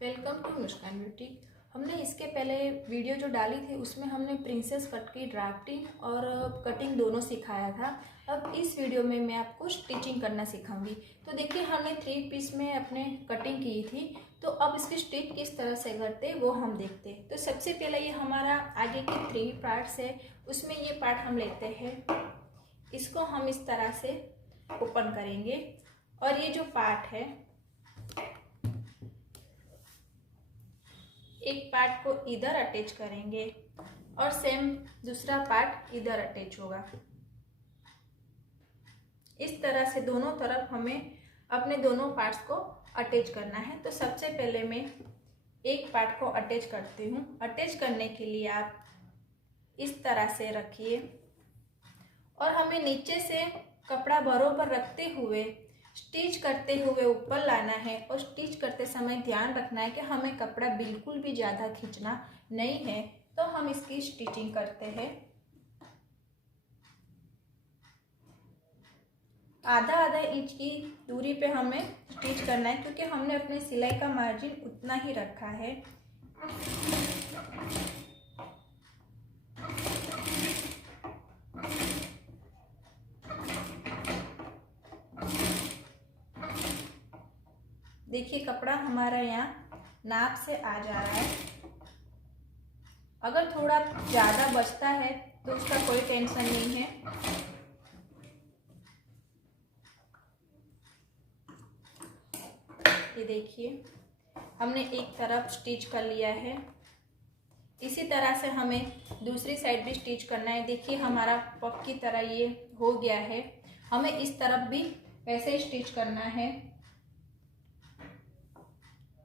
Welcome to Muskan beauty. हमने इसके पहले वीडियो जो डाली थी उसमें हमने प्रिंसेस कट की ड्राफ्टिंग और कटिंग दोनों सिखाया था। अब इस वीडियो में मैं आपको स्टिचिंग करना सिखाऊंगी। तो देखिए, हमने 3 पीस में अपने कटिंग की थी, तो अब इसकी स्टिच किस तरह से करते वो हम देखते हैं। तो सबसे पहले ये हमारा आगे के 3 पार्ट्स है, उसमें ये पार्ट हम लेते हैं, इसको हम इस तरह से ओपन करेंगे और ये जो पार्ट है, एक पार्ट को इधर अटैच करेंगे और सेम दूसरा पार्ट इधर अटैच होगा। इस तरह से दोनों तरफ हमें अपने दोनों पार्ट्स को अटैच करना है। तो सबसे पहले मैं एक पार्ट को अटैच करती हूँ। अटैच करने के लिए आप इस तरह से रखिए और हमें नीचे से कपड़ा बराबर रखते हुए स्टिच करते हुए ऊपर लाना है। और स्टिच करते समय ध्यान रखना है कि हमें कपड़ा बिल्कुल भी ज़्यादा खींचना नहीं है। तो हम इसकी स्टिचिंग करते हैं। आधा आधा इंच की दूरी पे हमें स्टिच करना है, क्योंकि हमने अपने सिलाई का मार्जिन उतना ही रखा है। देखिए, कपड़ा हमारा यहाँ नाप से आ जा रहा है। अगर थोड़ा ज़्यादा बचता है तो उसका कोई टेंशन नहीं है। ये देखिए, हमने एक तरफ स्टिच कर लिया है। इसी तरह से हमें दूसरी साइड भी स्टिच करना है। देखिए, हमारा पफ की तरह ये हो गया है। हमें इस तरफ भी ऐसे ही स्टिच करना है,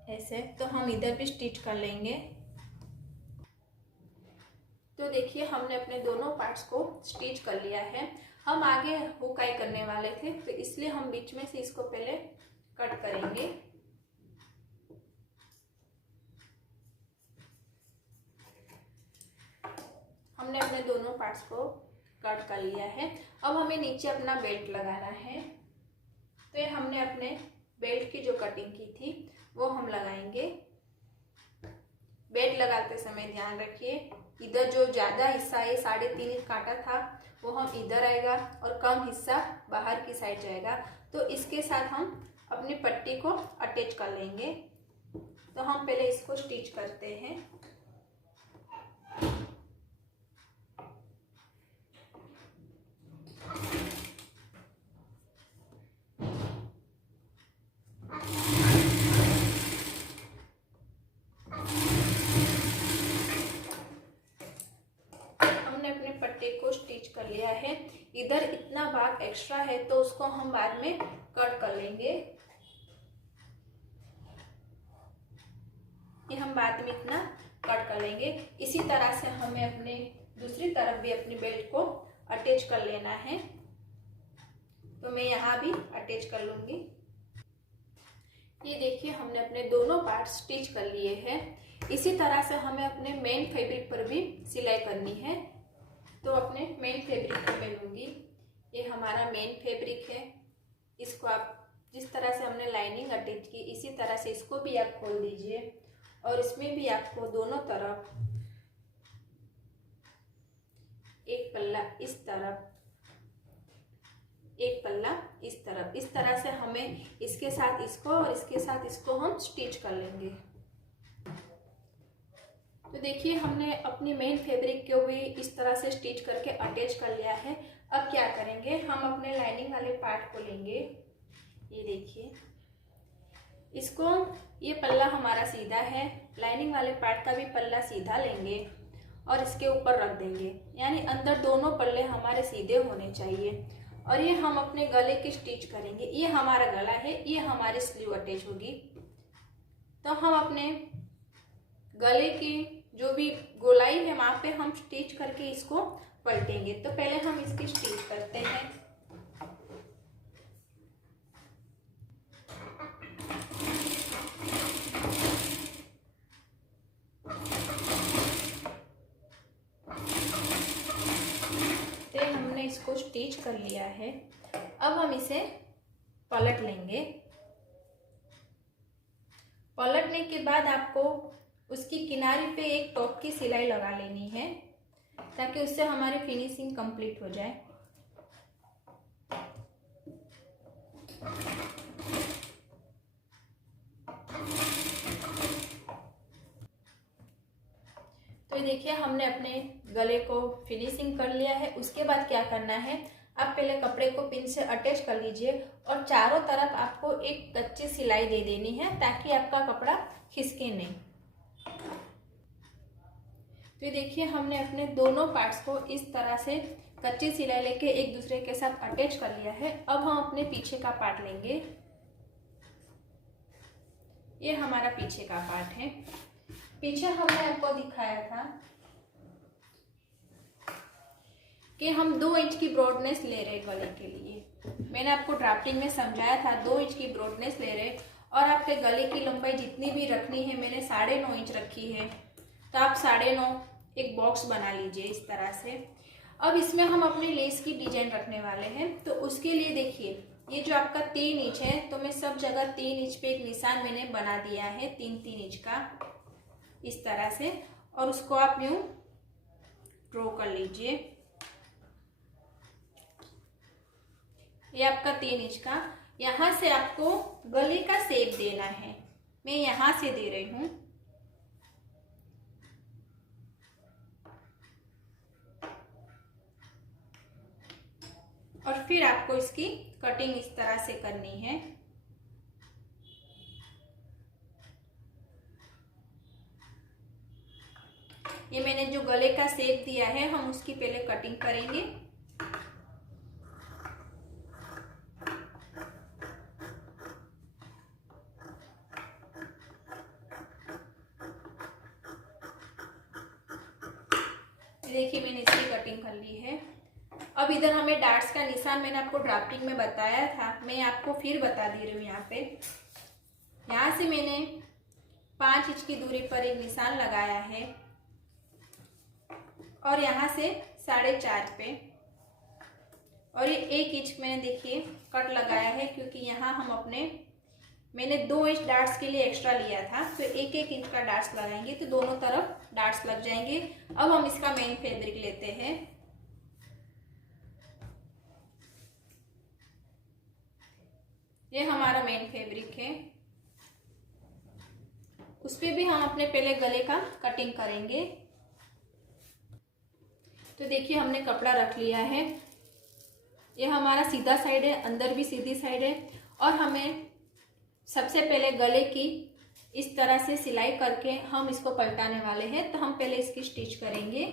ऐसे। तो हम इधर भी स्टिच कर लेंगे। तो देखिए, हमने अपने दोनों पार्ट्स को स्टिच कर लिया है। हम आगे हुकाई करने वाले थे, तो इसलिए हम बीच में से इसको पहले कट करेंगे। हमने अपने दोनों पार्ट्स को कट कर लिया है। अब हमें नीचे अपना बेल्ट लगाना है। तो ये हमने अपने बेल्ट की जो कटिंग की थी वो हम लगाएंगे। बेल्ट लगाते समय ध्यान रखिए, इधर जो ज़्यादा हिस्सा है 3.5 इंच काटा था वो हम इधर आएगा और कम हिस्सा बाहर की साइड जाएगा। तो इसके साथ हम अपनी पट्टी को अटैच कर लेंगे। तो हम पहले इसको स्टिच करते हैं। कर लिया है। इधर इतना भाग एक्स्ट्रा है तो उसको हम बाद में कट कर लेंगे। ये हम बाद में इतना कट कर लेंगे। इसी तरह से हमें अपने दूसरी तरफ भी अपनी बेल्ट को अटैच कर लेना है। तो मैं यहाँ भी अटैच कर लूंगी। ये देखिए, हमने अपने दोनों पार्ट स्टिच कर लिए हैं। इसी तरह से हमें अपने मेन फैब्रिक पर भी सिलाई करनी है। तो अपने मेन फैब्रिक को मैं लूँगी। ये हमारा मेन फैब्रिक है। इसको आप जिस तरह से हमने लाइनिंग अटैच की, इसी तरह से इसको भी आप खोल दीजिए। और इसमें भी आपको दोनों तरफ एक पल्ला इस तरफ, एक पल्ला इस तरफ, इस तरह से हमें इसके साथ इसको और इसके साथ इसको हम स्टिच कर लेंगे। तो देखिए, हमने अपनी मेन फैब्रिक को भी इस तरह से स्टिच करके अटैच कर लिया है। अब क्या करेंगे, हम अपने लाइनिंग वाले पार्ट को लेंगे। ये देखिए, इसको, ये पल्ला हमारा सीधा है, लाइनिंग वाले पार्ट का भी पल्ला सीधा लेंगे और इसके ऊपर रख देंगे। यानी अंदर दोनों पल्ले हमारे सीधे होने चाहिए। और ये हम अपने गले की स्टिच करेंगे। ये हमारा गला है, ये हमारी स्लीव अटैच होगी। तो हम अपने गले की जो भी गोलाई है वहाँ पे हम स्टिच करके इसको पलटेंगे। तो पहले हम इसकी स्टिच करते हैं। तो हमने इसको स्टिच कर लिया है। अब हम इसे पलट लेंगे। पलटने के बाद आपको उसकी किनारे पे एक टॉप की सिलाई लगा लेनी है ताकि उससे हमारी फिनिशिंग कंप्लीट हो जाए। तो देखिए हमने अपने गले को फिनिशिंग कर लिया है। उसके बाद क्या करना है, आप पहले कपड़े को पिन से अटैच कर लीजिए और चारों तरफ आपको एक कच्ची सिलाई दे देनी है ताकि आपका कपड़ा खिसके नहीं। तो देखिए हमने अपने दोनों पार्ट्स को इस तरह से कच्ची सिलाई लेके एक दूसरे के साथ अटैच कर लिया है। अब हम अपने पीछे का पार्ट लेंगे। ये हमारा पीछे का पार्ट है। पीछे हमने आपको दिखाया था कि हम 2 इंच की ब्रॉडनेस ले रहे गले के लिए। मैंने आपको ड्राफ्टिंग में समझाया था 2 इंच की ब्रॉडनेस ले रहे और आपके गले की लंबाई जितनी भी रखनी है, मैंने 9.5 इंच रखी है, तो आप 9.5 एक बॉक्स बना लीजिए इस तरह से। अब इसमें हम अपनी लेस की डिजाइन रखने वाले हैं, तो उसके लिए देखिए ये जो आपका 3 इंच है, तो मैं सब जगह 3 इंच पे एक निशान मैंने बना दिया है 3-3 इंच का इस तरह से, और उसको आप यूं ड्रॉ कर लीजिए। ये आपका 3 इंच का, यहां से आपको गले का शेप देना है। मैं यहां से दे रही हूं। और फिर आपको इसकी कटिंग इस तरह से करनी है। ये मैंने जो गले का शेप दिया है, हम उसकी पहले कटिंग करेंगे। देखिए मैंने इसकी कटिंग कर ली है। अब इधर हमें डार्ट्स का निशान मैंने आपको ड्राफ्टिंग में बताया था, मैं आपको फिर बता दे रही हूँ। यहाँ पे यहाँ से मैंने 5 इंच की दूरी पर एक निशान लगाया है और यहाँ से 4.5 पे, और ये 1 इंच मैंने देखिए कट लगाया है क्योंकि यहाँ हम अपने मैंने 2 इंच डार्ट्स के लिए एक्स्ट्रा लिया था, तो 1-1 इंच का डार्ट्स लगाएंगे तो दोनों तरफ डार्ट्स लग जाएंगे। अब हम इसका मेन फैब्रिक लेते हैं। ये हमारा मेन फैब्रिक है, उस पर भी हम अपने पहले गले का कटिंग करेंगे। तो देखिए हमने कपड़ा रख लिया है। ये हमारा सीधा साइड है, अंदर भी सीधी साइड है, और हमें सबसे पहले गले की इस तरह से सिलाई करके हम इसको पलटाने वाले हैं। तो हम पहले इसकी स्टिच करेंगे।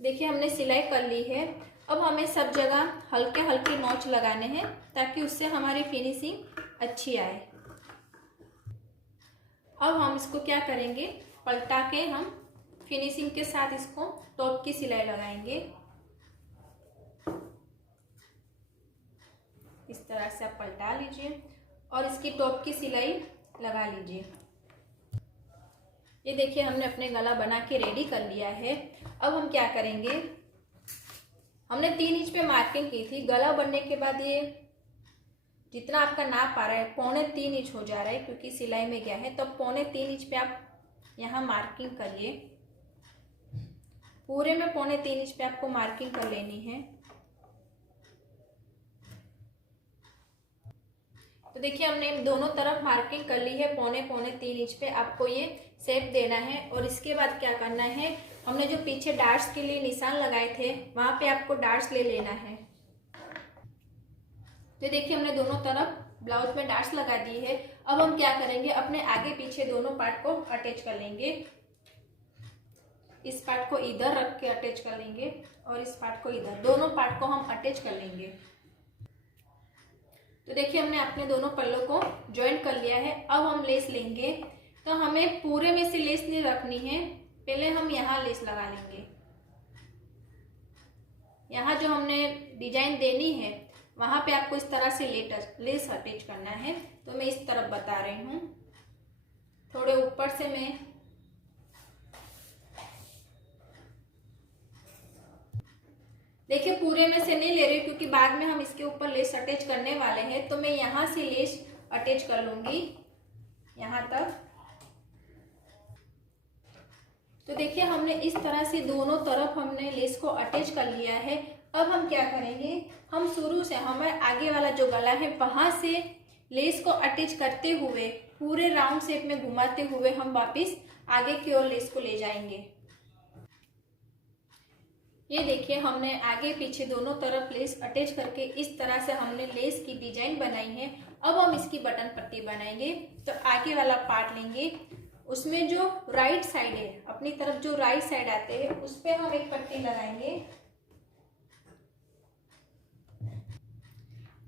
देखिए हमने सिलाई कर ली है। अब हमें सब जगह हल्के हल्के नॉच लगाने हैं ताकि उससे हमारी फिनिशिंग अच्छी आए। अब हम इसको क्या करेंगे, पलटा के हम फिनिशिंग के साथ इसको टॉप की सिलाई लगाएंगे। इस तरह से आप पलटा लीजिए और इसकी टॉप की सिलाई लगा लीजिए। ये देखिए हमने अपने गला बना के रेडी कर लिया है। अब हम क्या करेंगे, हमने 3 इंच पे मार्किंग की थी। गला बनने के बाद ये जितना आपका नाप आ रहा है 3.25 इंच हो जा रहा है क्योंकि सिलाई में गया है, तो 3.25 इंच पे आप यहाँ मार्किंग करिए। पूरे में 3.25 इंच पे आपको मार्किंग कर लेनी है। तो देखिए हमने दोनों तरफ मार्किंग कर ली है। 3.25 इंच पे आपको ये शेप देना है। और इसके बाद क्या करना है, हमने जो पीछे डार्ट्स के लिए निशान लगाए थे वहां पे आपको डार्ट्स ले लेना है। तो देखिए हमने दोनों तरफ ब्लाउज में डार्ट्स लगा दी है। अब हम क्या करेंगे, अपने आगे पीछे दोनों पार्ट को अटैच कर लेंगे। इस पार्ट को इधर रख के अटैच कर लेंगे और इस पार्ट को इधर, दोनों पार्ट को हम अटैच कर लेंगे। तो देखिए हमने अपने दोनों पल्लों को ज्वाइंट कर लिया है। अब हम लेस लेंगे। तो हमें पूरे में से लेस नहीं रखनी है, पहले हम यहाँ लेस लगा लेंगे। यहाँ जो हमने डिजाइन देनी है वहां पे आपको इस तरह से लेस अटैच करना है। तो मैं इस तरफ बता रही हूँ, थोड़े ऊपर से मैं देखिए पूरे में से नहीं ले रही क्योंकि बाद में हम इसके ऊपर लेस अटैच करने वाले हैं, तो मैं यहाँ से लेस अटैच कर लूंगी यहाँ तक। तो देखिए हमने इस तरह से दोनों तरफ हमने लेस को अटैच कर लिया है। अब हम क्या करेंगे, हम शुरू से हमारे आगे वाला जो गला है वहां से लेस को अटैच करते हुए पूरे राउंड शेप में घुमाते हुए हम वापस आगे की ओर लेस को ले जाएंगे। ये देखिए हमने आगे पीछे दोनों तरफ लेस अटैच करके इस तरह से हमने लेस की डिजाइन बनाई है। अब हम इसकी बटन पट्टी बनाएंगे। तो आगे वाला पार्ट लेंगे, उसमें जो राइट साइड है, अपनी तरफ जो राइट साइड आते हैं उस पे हम एक पट्टी लगाएंगे।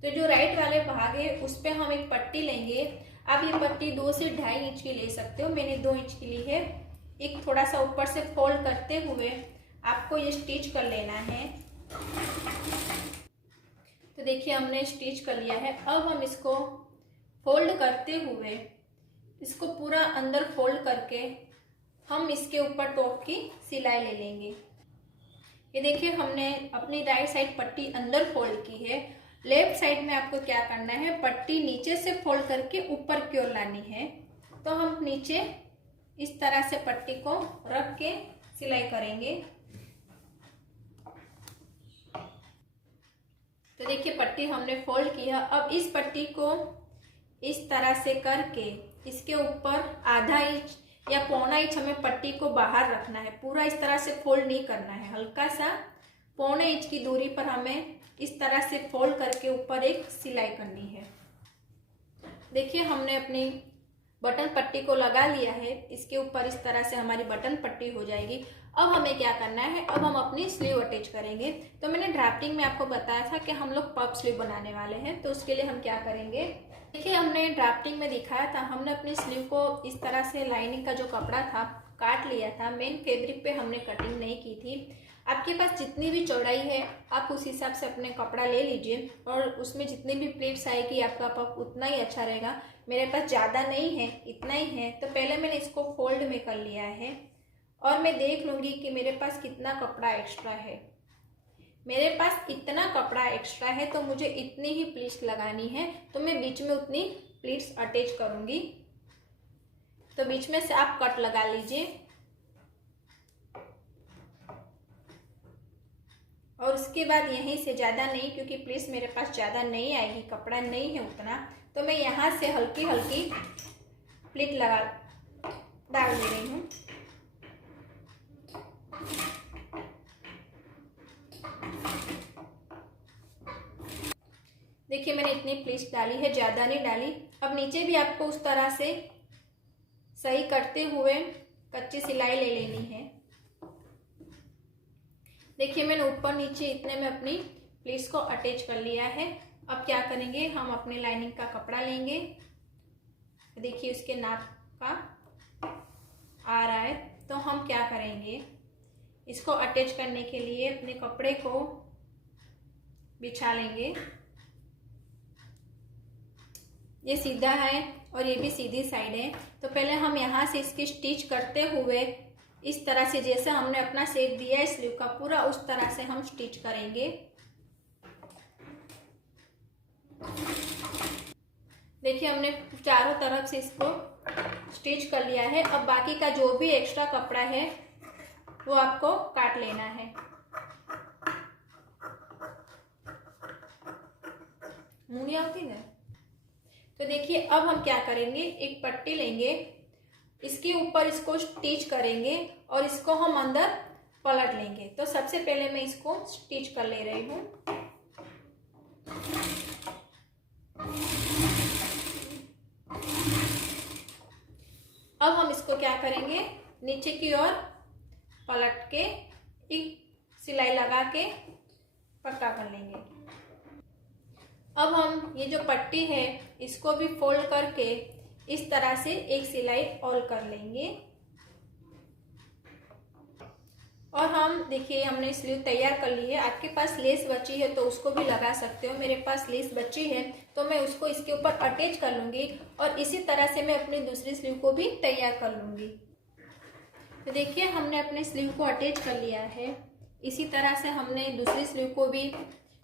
तो जो राइट वाले भाग है उस पे हम एक पट्टी लेंगे। आप ये पट्टी 2 से 2.5 इंच की ले सकते हो, मैंने 2 इंच की ली है। एक थोड़ा सा ऊपर से फोल्ड करते हुए आपको ये स्टिच कर लेना है। तो देखिए हमने स्टिच कर लिया है। अब हम इसको फोल्ड करते हुए इसको पूरा अंदर फोल्ड करके हम इसके ऊपर टॉप की सिलाई ले लेंगे। ये देखिए हमने अपनी राइट साइड पट्टी अंदर फोल्ड की है। लेफ्ट साइड में आपको क्या करना है, पट्टी नीचे से फोल्ड करके ऊपर की ओर लानी है। तो हम नीचे इस तरह से पट्टी को रख के सिलाई करेंगे। तो देखिए पट्टी हमने फोल्ड किया। अब इस पट्टी को इस तरह से करके इसके ऊपर आधा इंच या पौना इंच हमें पट्टी को बाहर रखना है। पूरा इस तरह से फोल्ड नहीं करना है, हल्का सा पौने इंच की दूरी पर हमें इस तरह से फोल्ड करके ऊपर एक सिलाई करनी है। देखिए हमने अपनी बटन पट्टी को लगा लिया है। इसके ऊपर इस तरह से हमारी बटन पट्टी हो जाएगी। अब हमें क्या करना है, अब हम अपनी स्लीव अटैच करेंगे। तो मैंने ड्राफ्टिंग में आपको बताया था कि हम लोग पफ स्लीव बनाने वाले हैं। तो उसके लिए हम क्या करेंगे, देखिए हमने ड्राफ्टिंग में दिखाया था, हमने अपनी स्लीव को इस तरह से लाइनिंग का जो कपड़ा था काट लिया था। मेन फैब्रिक पे हमने कटिंग नहीं की थी। आपके पास जितनी भी चौड़ाई है आप उस हिसाब से अपने कपड़ा ले लीजिए और उसमें जितनी भी प्लेट्स आएगी आपका पफ उतना ही अच्छा रहेगा। मेरे पास ज़्यादा नहीं है, इतना ही है। तो पहले मैंने इसको फोल्ड में कर लिया है और मैं देख लूँगी कि मेरे पास कितना कपड़ा एक्स्ट्रा है। मेरे पास इतना कपड़ा एक्स्ट्रा है तो मुझे इतनी ही प्लीट्स लगानी है। तो मैं बीच में उतनी प्लीट्स अटैच करूँगी। तो बीच में से आप कट लगा लीजिए और उसके बाद यहीं से ज़्यादा नहीं, क्योंकि प्लीट्स मेरे पास ज़्यादा नहीं आएगी, कपड़ा नहीं है उतना। तो मैं यहाँ से हल्की हल्की प्लीट लगा डाल दे रही हूँ। देखिए मैंने इतनी प्लीट्स डाली है, ज़्यादा नहीं डाली। अब नीचे भी आपको उस तरह से सही करते हुए कच्ची सिलाई ले लेनी है। देखिए मैंने ऊपर नीचे इतने में अपनी प्लीट्स को अटैच कर लिया है। अब क्या करेंगे, हम अपने लाइनिंग का कपड़ा लेंगे। देखिए उसके नाप का आ रहा है। तो हम क्या करेंगे, इसको अटैच करने के लिए अपने कपड़े को बिछा लेंगे। ये सीधा है और ये भी सीधी साइड है। तो पहले हम यहाँ से इसकी स्टिच करते हुए इस तरह से, जैसे हमने अपना शेप दिया है स्लीव का पूरा, उस तरह से हम स्टिच करेंगे। देखिए हमने चारों तरफ से इसको स्टिच कर लिया है। अब बाकी का जो भी एक्स्ट्रा कपड़ा है वो आपको काट लेना है। मुड़ी आती है। तो देखिए अब हम क्या करेंगे, एक पट्टी लेंगे, इसके ऊपर इसको स्टिच करेंगे और इसको हम अंदर पलट लेंगे। तो सबसे पहले मैं इसको स्टिच कर ले रही हूँ। अब हम इसको क्या करेंगे, नीचे की ओर पलट के एक सिलाई लगा के पक्का कर लेंगे। अब हम ये जो पट्टी है इसको भी फोल्ड करके इस तरह से एक सिलाई और कर लेंगे। और हम देखिए हमने स्लीव तैयार कर ली है। आपके पास लेस बची है तो उसको भी लगा सकते हो। मेरे पास लेस बची है तो मैं उसको इसके ऊपर अटैच कर लूँगी और इसी तरह से मैं अपनी दूसरी स्लीव को भी तैयार कर लूँगी। तो देखिए हमने अपने स्लीव को अटैच कर लिया है। इसी तरह से हमने दूसरी स्लीव को भी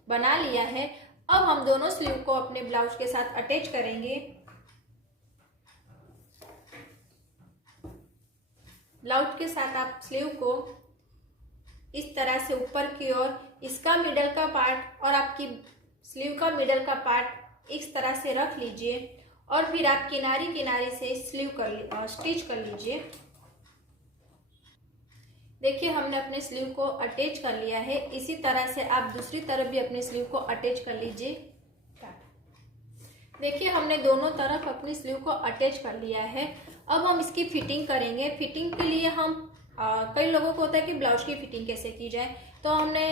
बना लिया है। अब हम दोनों स्लीव को अपने ब्लाउज के साथ अटैच करेंगे। ब्लाउज के साथ आप स्लीव को इस तरह से ऊपर की ओर इसका मिडल का पार्ट और आपकी स्लीव का मिडल का पार्ट इस तरह से रख लीजिए और फिर आप किनारे किनारे से स्टिच कर लीजिए। देखिए हमने अपने स्लीव को अटैच कर लिया है। इसी तरह से आप दूसरी तरफ भी अपने स्लीव को अटैच कर लीजिए। देखिए हमने दोनों तरफ अपनी स्लीव को अटैच कर लिया है। अब हम इसकी फिटिंग करेंगे। फिटिंग के लिए हम कई लोगों को होता है कि ब्लाउज की फिटिंग कैसे की जाए, तो हमने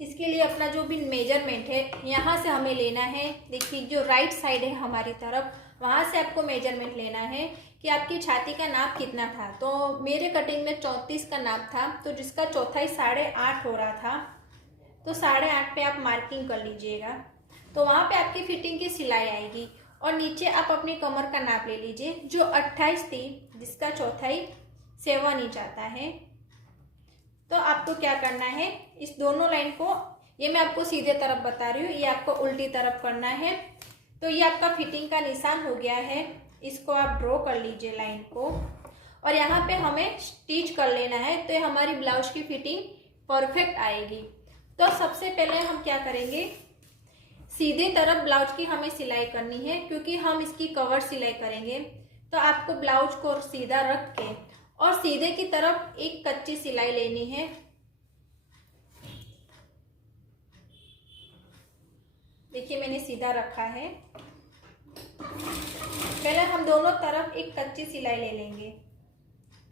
इसके लिए अपना जो भी मेजरमेंट है यहाँ से हमें लेना है। देखिए जो राइट साइड है हमारी तरफ, वहाँ से आपको मेजरमेंट लेना है कि आपकी छाती का नाप कितना था। तो मेरे कटिंग में 34 का नाप था, तो जिसका चौथाई 8.5 हो रहा था, तो 8.5 पे आप मार्किंग कर लीजिएगा। तो वहाँ पे आपकी फिटिंग की सिलाई आएगी। और नीचे आप अपनी कमर का नाप ले लीजिए जो 28 थी, जिसका चौथाई 7 इंच आता है। तो आपको क्या करना है, इस दोनों लाइन को, ये मैं आपको सीधे तरफ बता रही हूँ, ये आपको उल्टी तरफ करना है। तो ये आपका फिटिंग का निशान हो गया है। इसको आप ड्रॉ कर लीजिए लाइन को, और यहाँ पे हमें स्टिच कर लेना है। तो ये हमारी ब्लाउज की फिटिंग परफेक्ट आएगी। तो सबसे पहले हम क्या करेंगे, सीधे तरफ ब्लाउज की हमें सिलाई करनी है, क्योंकि हम इसकी कवर सिलाई करेंगे। तो आपको ब्लाउज को सीधा रख के और सीधे की तरफ एक कच्ची सिलाई लेनी है। देखिए मैंने सीधा रखा है। पहले हम दोनों तरफ एक कच्ची सिलाई ले लेंगे,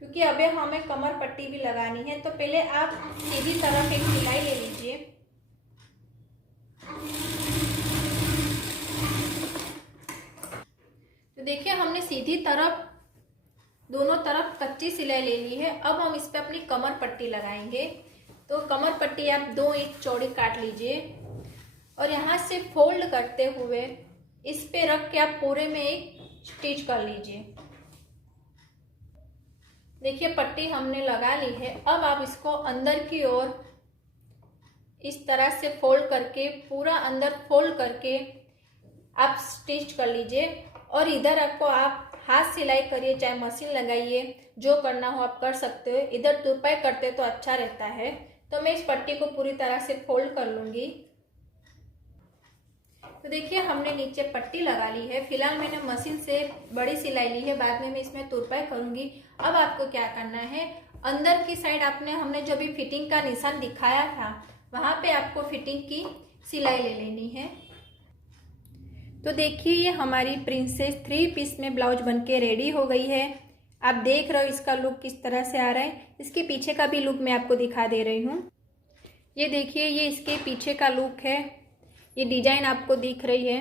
क्योंकि अभी हमें कमर पट्टी भी लगानी है। तो पहले आप सीधी तरफ एक सिलाई ले लीजिए। तो देखिए हमने सीधी तरफ दोनों तरफ कच्ची सिलाई ले ली है। अब हम इस पे अपनी कमर पट्टी लगाएंगे। तो कमर पट्टी आप 2 इंच चौड़ी काट लीजिए और यहाँ से फोल्ड करते हुए इस पे रख के आप पूरे में एक स्टिच कर लीजिए। देखिए पट्टी हमने लगा ली है। अब आप इसको अंदर की ओर इस तरह से फोल्ड करके, पूरा अंदर फोल्ड करके आप स्टिच कर लीजिए। और इधर आपको आप हाथ सिलाई करिए, चाहे मशीन लगाइए, जो करना हो आप कर सकते हो। इधर तुरपाई करते तो अच्छा रहता है। तो मैं इस पट्टी को पूरी तरह से फोल्ड कर लूँगी। तो देखिए हमने नीचे पट्टी लगा ली है। फिलहाल मैंने मशीन से बड़ी सिलाई ली है, बाद में मैं इसमें तुरपाई करूँगी। अब आपको क्या करना है, अंदर की साइड हमने जो भी फिटिंग का निशान दिखाया था, वहाँ पे आपको फिटिंग की सिलाई ले लेनी है। तो देखिए ये हमारी प्रिंसेस 3 पीस में ब्लाउज बनके रेडी हो गई है। आप देख रहे हो इसका लुक किस तरह से आ रहा है। इसके पीछे का भी लुक मैं आपको दिखा दे रही हूँ। ये देखिए ये इसके पीछे का लुक है। ये डिजाइन आपको दिख रही है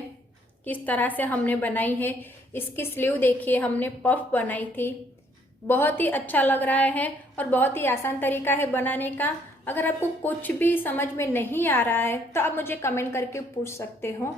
किस तरह से हमने बनाई है। इसकी स्लीव देखिए हमने पफ बनाई थी। बहुत ही अच्छा लग रहा है और बहुत ही आसान तरीका है बनाने का। अगर आपको कुछ भी समझ में नहीं आ रहा है तो आप मुझे कमेंट करके पूछ सकते हो।